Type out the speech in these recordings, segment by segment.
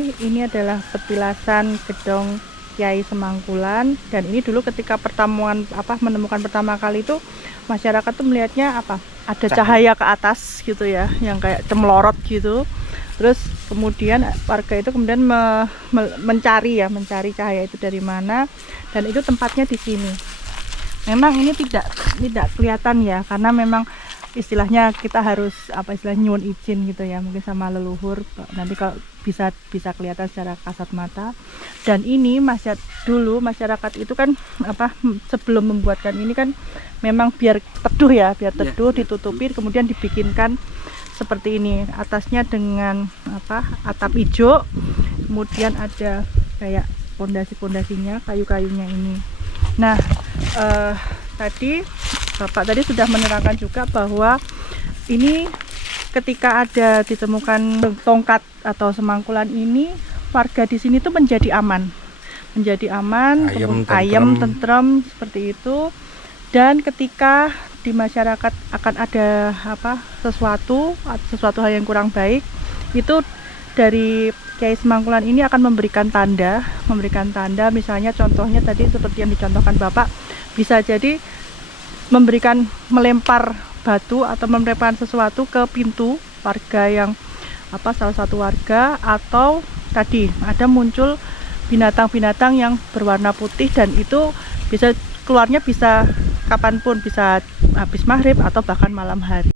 Ini adalah petilasan gedong Kyai Semangkulan, dan ini dulu ketika menemukan pertama kali itu masyarakat tuh melihatnya ada cahaya ke atas gitu ya, yang kayak cemelorot gitu. Terus kemudian warga itu kemudian mencari cahaya itu dari mana, dan itu tempatnya di sini. Memang ini tidak kelihatan ya, karena memang istilahnya kita harus nyuwun izin gitu ya, mungkin sama leluhur. Nanti kalau bisa kelihatan secara kasat mata. Dan ini masyarakat itu kan sebelum membuatkan ini kan memang biar teduh ditutupi, kemudian dibikinkan seperti ini, atasnya dengan atap hijau, kemudian ada kayak pondasinya, kayu-kayunya ini. Nah, tadi Bapak sudah menerangkan juga bahwa ini ketika ada ditemukan tongkat atau semangkulan ini, warga di sini tuh menjadi aman, ayam, tentrem seperti itu. Dan ketika di masyarakat akan ada sesuatu hal yang kurang baik, itu dari Kyai Semangkulan ini akan memberikan tanda, misalnya contohnya tadi seperti yang dicontohkan Bapak, bisa jadi melempar batu atau melempar sesuatu ke pintu warga yang salah satu warga, atau tadi ada muncul binatang-binatang yang berwarna putih, dan itu keluarnya bisa kapanpun, bisa habis maghrib atau bahkan malam hari.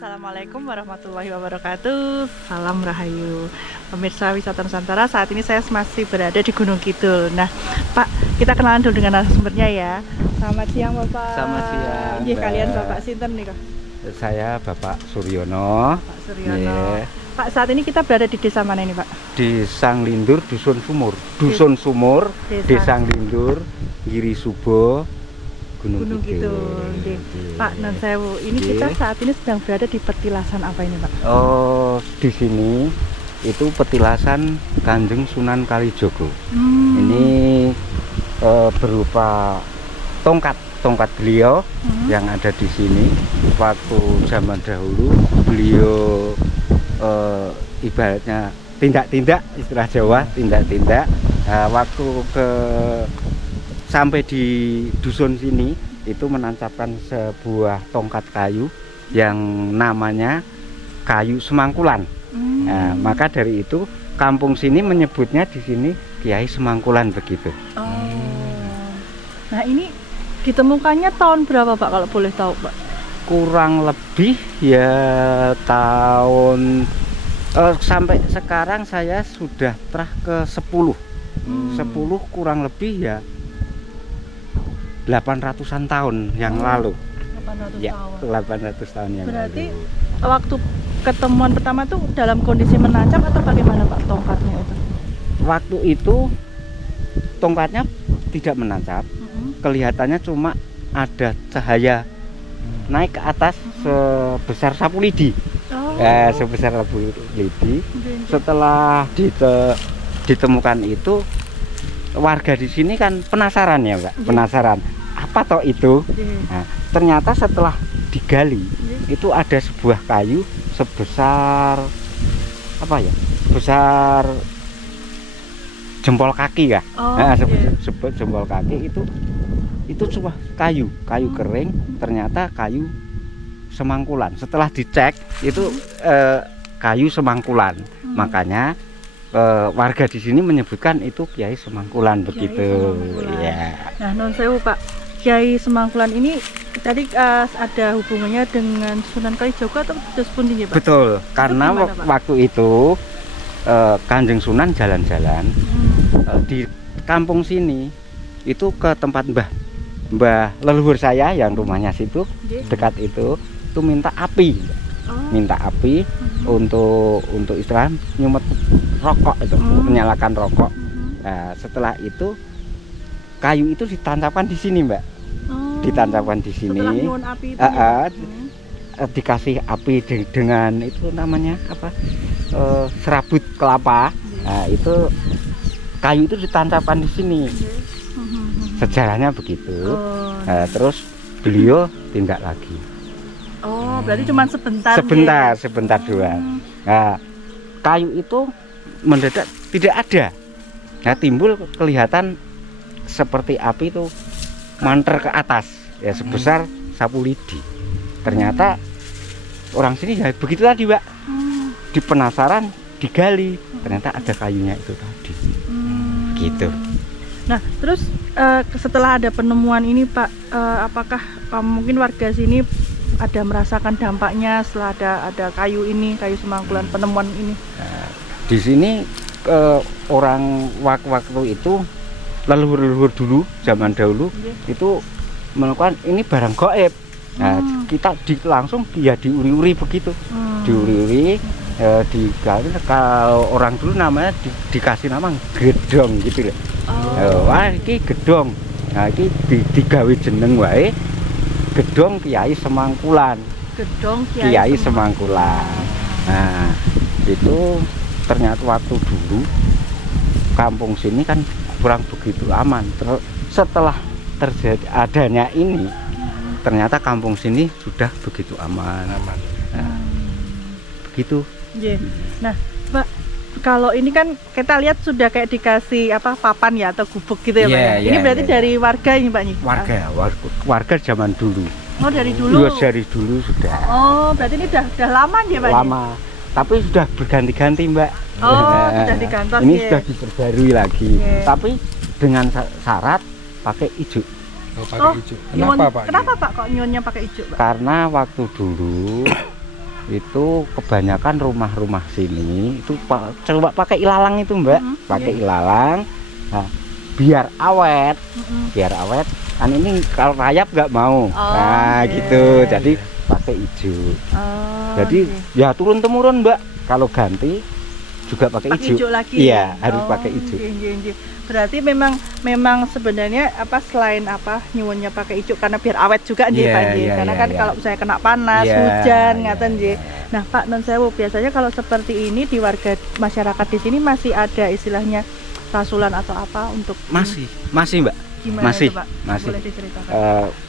Assalamualaikum warahmatullahi wabarakatuh. Salam Rahayu, pemirsa wisata Nusantara. Saat ini saya masih berada di Gunung Kidul. Nah, Pak, kita kenalan dulu dengan narasumbernya ya. Selamat siang Bapak. Selamat siang. Iya, kalian Bapak sinten nih kok? Saya Bapak Suryono. Pak Suryono. Pak, saat ini kita berada di desa mana ini, Pak? Di Sanglindur, Dusun Sumur, Desa Sanglindur, Giri Subo, Gunung Kidul. Pak, non sewu, ini kita saat ini sedang berada di petilasan apa ini, Pak? Oh, di sini itu petilasan Kanjeng Sunan Kalijogo. Ini berupa tongkat beliau yang ada di sini. Waktu zaman dahulu beliau ibaratnya tindak-tindak, istilah Jawa, tindak-tindak. Waktu sampai di dusun sini itu menancapkan sebuah tongkat kayu yang namanya kayu semangkulan. Nah, maka dari itu kampung sini menyebutnya di sini Kyai Semangkulan begitu. Nah, ini ditemukannya tahun berapa, Pak, kalau boleh tahu, Pak? Kurang lebih ya tahun sampai sekarang saya sudah terah ke 10 kurang lebih ya 800-an tahun yang lalu. 800 Ya, tahun. 800 tahun yang Berarti lalu. waktu ketemuan pertama tuh dalam kondisi menancap atau bagaimana, Pak, tongkatnya itu? Waktu itu tongkatnya tidak menancap, Mm-mm. kelihatannya cuma ada cahaya naik ke atas sebesar sapu lidi. Oh. Sebesar sapu lidi. Oke. Setelah ditemukan itu, warga di sini kan penasaran ya, Mbak. Iya. Penasaran apa toh itu? Oke. Nah, ternyata setelah digali Oke. itu ada sebuah kayu sebesar apa ya? Sebesar jempol kaki ya. Oh, Nah, oke. sebesar jempol kaki itu sebuah kayu kering, ternyata kayu semangkulan. Setelah dicek itu kayu semangkulan. Makanya warga di sini menyebutkan itu Kiai Semangkulan begitu. Semangkulan. Ya. Nah, non sewu Pak, Kiai Semangkulan ini tadi ada hubungannya dengan Sunan Kalijaga atau terus pun Pak? Betul, karena gimana, Pak? waktu itu Kanjeng Sunan jalan-jalan di kampung sini itu ke tempat Mbah leluhur saya yang rumahnya situ Oke. dekat itu minta api, Oh. untuk istilah nyumet rokok itu, menyalakan rokok. Nah, setelah itu kayu itu ditancapkan di sini, Mbak. Oh. Ditancapkan di sini. Setelah nyuwun api itu. Ya? Dikasih api dengan itu namanya apa? Serabut kelapa. Nah, itu kayu itu ditancapkan di sini. Sejarahnya begitu. Oh. Nah, terus beliau tindak lagi. Oh, berarti cuma sebentar. Sebentar doang. Nah, kayu itu mendadak tidak ada. Nah, timbul kelihatan seperti api itu manter ke atas, ya sebesar sapu lidi. Ternyata orang sini ya begitu tadi, Mbak. Di penasaran, digali, ternyata ada kayunya itu tadi. Gitu. Nah, terus setelah ada penemuan ini, Pak, apakah mungkin warga sini ada merasakan dampaknya setelah ada kayu semangkulan penemuan ini? Nah, di sini orang waktu itu leluhur dulu zaman dahulu itu melakukan ini barang gaib. Nah, kita langsung ya diuri-uri begitu, diuri-uri, digali. Kalau orang dulu namanya dikasih nama gedong gitu loh. Wah, ini gedong. Nah, ini digawe jeneng wae. Gedong Kiai Semangkulan. Gedong Kiai Semangkulan. Nah, itu ternyata waktu dulu kampung sini kan kurang begitu aman. Setelah terjadi adanya ini, ternyata kampung sini sudah begitu aman. Nah, begitu. Yeah. Nah, Pak, kalau ini kan kita lihat sudah kayak dikasih papan ya atau gubuk gitu ya, Pak. Yeah, Ini yeah, berarti yeah. dari warga ini, Pak? Warga zaman dulu. Oh, dari dulu. Iya, dari dulu sudah. Oh, berarti ini udah lama ya, Pak? Lama. Tapi sudah berganti-ganti, Mbak. Oh, sudah diganti. Ini sudah diperbarui lagi. Yeah. Tapi dengan syarat pakai hijau. Oh, pakai hijau. Kenapa, Pak? Kenapa, Pak, kok nyuwunnya pakai hijau, Pak? Karena waktu dulu itu kebanyakan rumah-rumah sini itu coba pakai ilalang itu, Mbak. Pakai ilalang. Nah, biar awet. Kan ini kalau rayap nggak mau. Nah, gitu. Jadi pakai hijau. Jadi ya turun temurun, Mbak. Kalau ganti juga pakai hijau lagi. Iya, harus pakai hijau. Berarti memang sebenarnya selain nyuwunnya pakai hijau karena biar awet juga nggih, Pak nggih. Karena kan kalau misalnya kena panas, hujan ngaten nggih. Nah, Pak, non sewu, biasanya kalau seperti ini di warga masyarakat di sini masih ada istilahnya rasulan atau apa untuk Masih, Mbak. Gimana masih, itu, Pak? masih. Boleh diceritakan.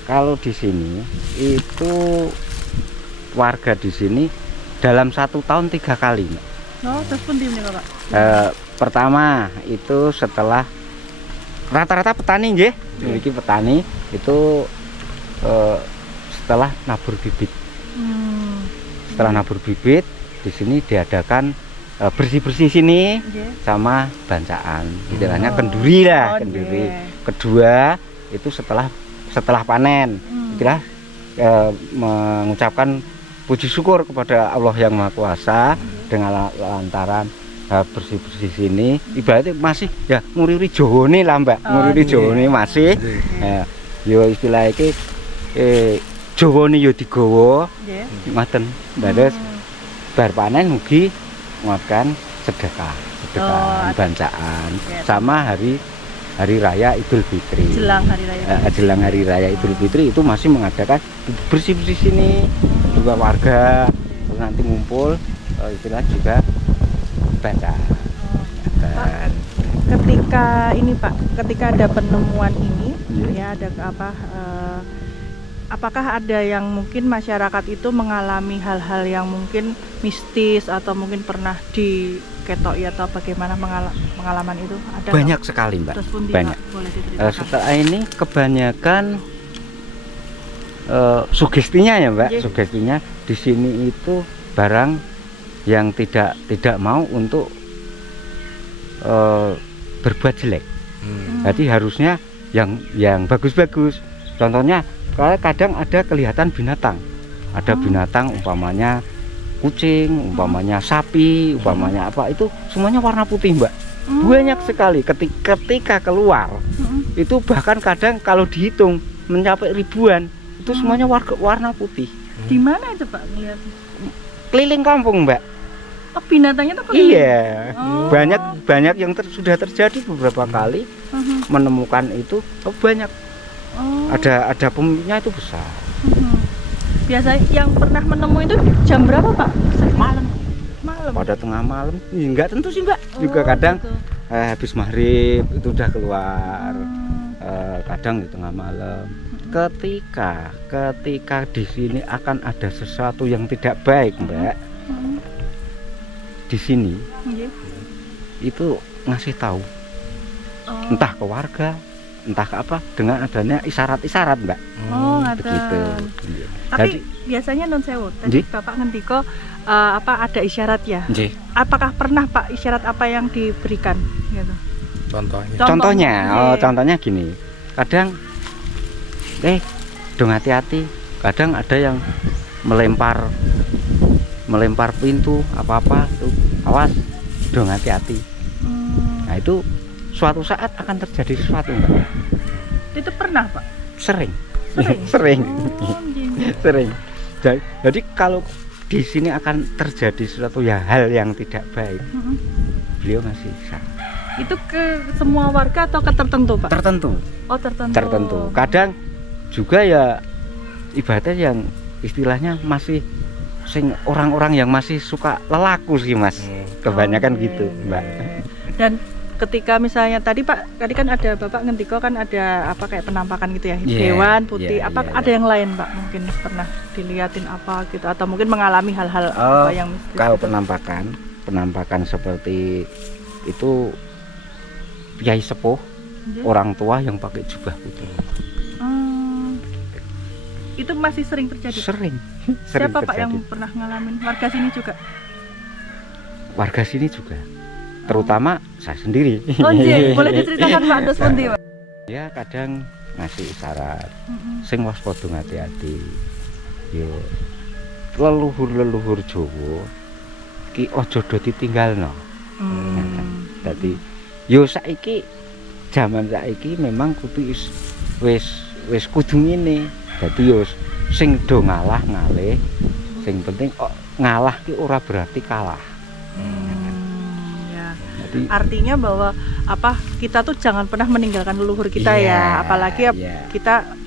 Kalau di sini itu warga di sini dalam 1 tahun 3 kali, Mbak. Oh, terus pun nih, Pak. Pertama itu setelah rata-rata petani nggih, memiliki petani itu setelah nabur bibit. Setelah nabur bibit di sini diadakan bersih-bersih sini sama bancaan, istilahnya kenduri lah, kenduri. Kedua itu setelah panen, istilah mengucapkan puji syukur kepada Allah yang Maha Kuasa dengan lantaran bersih-bersih sini. Ibaratnya masih ya nguri-uri Jawane lah, Mbak. Nguri-uri Jawane masih. Yo istilah iki Jawane yo digawa. Ngoten. Terus bar panen mugi nguatkan sedekah bancaan sama hari hari raya Idul Fitri. Jelang hari raya. Jelang hari raya Idul Fitri itu masih mengadakan bersih-bersih sini juga warga, terus nanti ngumpul istilah juga ibadah. Dan Ketika ini Pak, ketika ada penemuan ini, Iya. ya ada apakah ada yang mungkin masyarakat itu mengalami hal-hal yang mungkin mistis atau mungkin pernah diketoki atau bagaimana pengalaman itu? Ada banyak sekali Mbak. Terus pundi, Banyak. Pak? Boleh diceritakan. Setelah ini kebanyakan sugestinya ya Mbak, Iya. sugestinya di sini itu barang yang tidak mau untuk berbuat jelek. Jadi harusnya yang bagus-bagus. Contohnya kadang ada kelihatan binatang. Ada binatang umpamanya kucing, umpamanya sapi, umpamanya apa, itu semuanya warna putih Mbak. Banyak sekali ketika keluar. Itu bahkan kadang kalau dihitung mencapai ribuan. Itu semuanya warna putih. Di mana itu Pak ngeliat? Keliling kampung Mbak. Oh, binatangnya tuh keliling? Iya. Oh. Banyak yang sudah terjadi beberapa kali menemukan itu. Banyak. Oh. Ada pemiliknya itu besar. Biasa yang pernah menemu itu jam berapa Pak? Malam. Malam. Pada tengah malam. Enggak tentu sih Mbak. Juga Oh, kadang gitu. habis maghrib itu udah keluar. Kadang di tengah malam. Ketika di sini akan ada sesuatu yang tidak baik Mbak. Di sini Iya. itu ngasih tahu Oh. entah ke warga, entah ke apa, dengan adanya isyarat-isyarat Mbak. Oh, Begitu. Tapi Jadi, biasanya non sewu. Tadi Nggih. Bapak ngendiko ada isyarat ya. nggih. Apakah pernah Pak isyarat apa yang diberikan gitu? Contohnya. Contohnya, Nggih. contohnya gini. Kadang dong hati-hati. Kadang ada yang melempar pintu apa-apa tuh. Awas, dong hati-hati. Nah, itu suatu saat akan terjadi sesuatu Mbak. Itu pernah Pak? Sering. Sering. Sering. Oh, gini. Sering. Jadi kalau di sini akan terjadi sesuatu hal yang tidak baik, beliau ngasih isyarat. Itu ke semua warga atau ke tertentu Pak? Tertentu. Oh, tertentu. Tertentu. Kadang juga ya ibaratnya yang istilahnya masih orang-orang yang masih suka lelaku sih Mas. Kebanyakan Oke. gitu Mbak. Dan ketika misalnya tadi kan ada Bapak ngendiko kan ada apa kayak penampakan gitu ya, Iya, hewan putih, iya, apa iya, ada iya. yang lain Pak mungkin pernah diliatin apa gitu atau mungkin mengalami hal-hal Oh, apa yang mistis kalau gitu? penampakan seperti itu kiai sepuh, Iya. orang tua yang pakai jubah putih. Itu masih sering terjadi. Sering Siapa Pak terjadi. yang pernah ngalamin? Warga sini juga? Warga sini juga, terutama saya sendiri. Oh iya, boleh diceritakan Pak terus pundi Pak? Ya kadang ngasih isyarat, sing waspada hati-hati. Yo leluhur Jawa ki aja do ditinggalno. Dadi yo saiki zaman saiki memang kudu wis kudu ngene. Dadi yo sing do ngalah ngalih, sing penting ngalah ki ora berarti kalah. Ya. Jadi Artinya bahwa kita tuh jangan pernah meninggalkan leluhur kita Iya, ya, apalagi iya. kita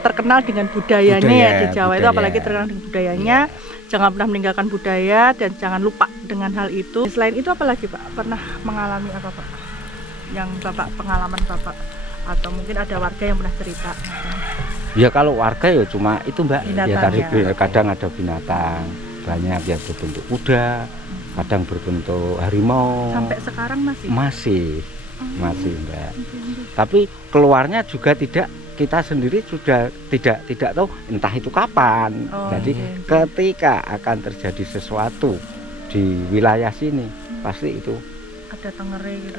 terkenal dengan budayanya ya di Jawa itu, budaya. apalagi terkenal dengan budayanya. Jangan pernah meninggalkan budaya dan jangan lupa dengan hal itu. Selain itu apalagi Pak pernah mengalami apa Pak? Yang pengalaman Bapak atau mungkin ada warga yang pernah cerita? ya kalau warga ya cuma itu Mbak, ya Binatang tadi ya. kadang ada binatang banyak yang berbentuk kuda, kadang berbentuk harimau. Sampai sekarang masih? Masih Mbak. Tapi keluarnya juga kita sendiri sudah tidak tahu entah itu kapan. Oh, Jadi iya. ketika akan terjadi sesuatu di wilayah sini pasti itu Ada tengere gitu.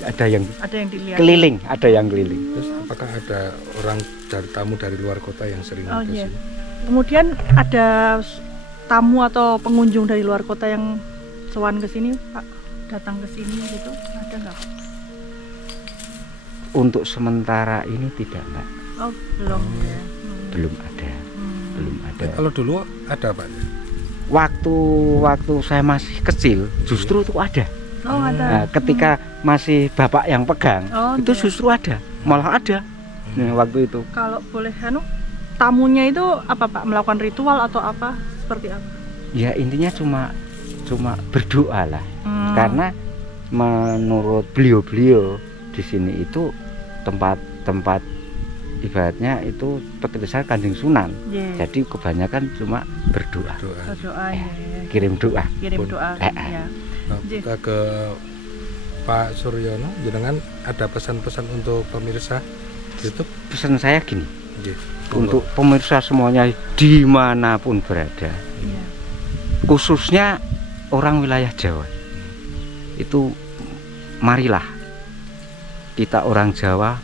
ada yang Ada yang dilihat. keliling, ada yang keliling. Terus apakah ada orang tamu dari luar kota yang sering Oh, ke iya. sini? Kemudian ada tamu atau pengunjung dari luar kota yang sowan ke sini, Pak, datang ke sini gitu, ada nggak? Pak? Untuk sementara ini tidak Mbak, Oh, belum ya. belum ada. Kalau dulu ada Pak? Waktu saya masih kecil justru itu ada. Oh, ada. Nah, ketika masih bapak yang pegang, Oh, itu iya. justru ada, malah ada. Nah, waktu itu Kalau boleh tamunya itu apa Pak? Melakukan ritual atau apa? Seperti apa? ya intinya cuma berdoa lah. Karena menurut beliau-beliau di sini itu tempat ibaratnya itu petirsan Kanjeng Sunan. Yeah. Jadi kebanyakan cuma berdoa, Doa. Berdoa ya. kirim doa. Kirim Pun. doa. Eh, Ya. Nah, kita ke Pak Suryono, jenengan ada pesan-pesan untuk pemirsa YouTube? Pesan saya gini, Nggih. untuk pemirsa semuanya dimanapun berada, Iya. khususnya orang wilayah Jawa, itu marilah kita orang Jawa,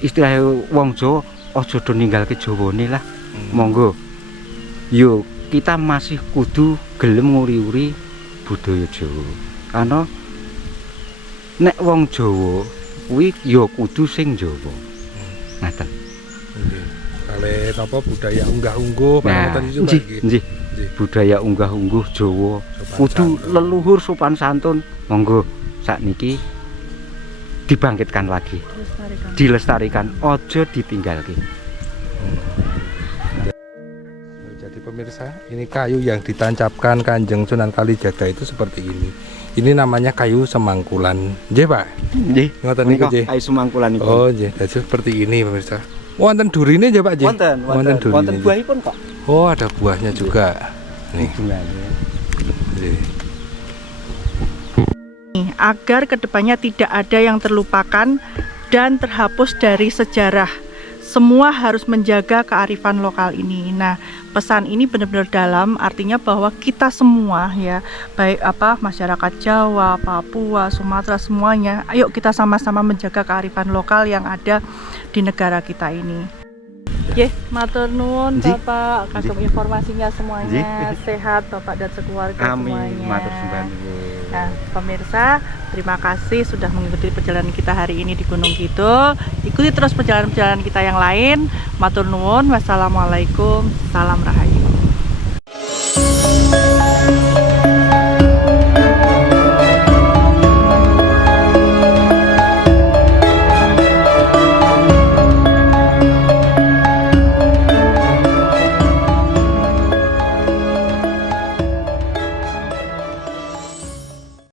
istilahnya wong Jawa, ojo do ninggal ke Jawane lah. Monggo, yo kita masih kudu gelem nguri-uri budaya Jawa. Karena nek wong Jawa kuwi yo kudu sing Jawa. Ngaten. Nggih. Kale napa budaya unggah-ungguh Nah, pangaten itu Pak nggih, nggih. nggih. Nggih. Budaya unggah-ungguh Jawa Sopan kudu santun. leluhur sopan santun. Monggo sakniki dibangkitkan lagi, dilestarikan, ojo ditinggalkan. Jadi pemirsa, ini kayu yang ditancapkan Kanjeng Sunan Kalijaga itu seperti ini. Ini namanya kayu semangkulan. Nggih, Pak. Nggih, Ngoten niku nggih. ayo semangkulan niku. Oh, nggih. Jadi seperti ini pemirsa. Wonten durine nggih, Pak, nggih? Wonten durine. wonten buahipun kok. Oh, ada buahnya juga. Nih. Bunganya. Nggih. Agar kedepannya tidak ada yang terlupakan dan terhapus dari sejarah. Semua harus menjaga kearifan lokal ini. Nah, pesan ini benar-benar dalam, artinya bahwa kita semua ya, baik masyarakat Jawa, Papua, Sumatera, semuanya, ayo kita sama-sama menjaga kearifan lokal yang ada di negara kita ini. Ye, matur nuwun Nggih. Bapak, kagem informasinya semuanya. Nggih. Sehat Bapak dan sekeluarga Amin, semuanya. matur sembah nuwun. Nah, pemirsa, terima kasih sudah mengikuti perjalanan kita hari ini di Gunung Kidul. Ikuti terus perjalanan-perjalanan kita yang lain. Matur nuwun. Wassalamualaikum. Salam rahayu.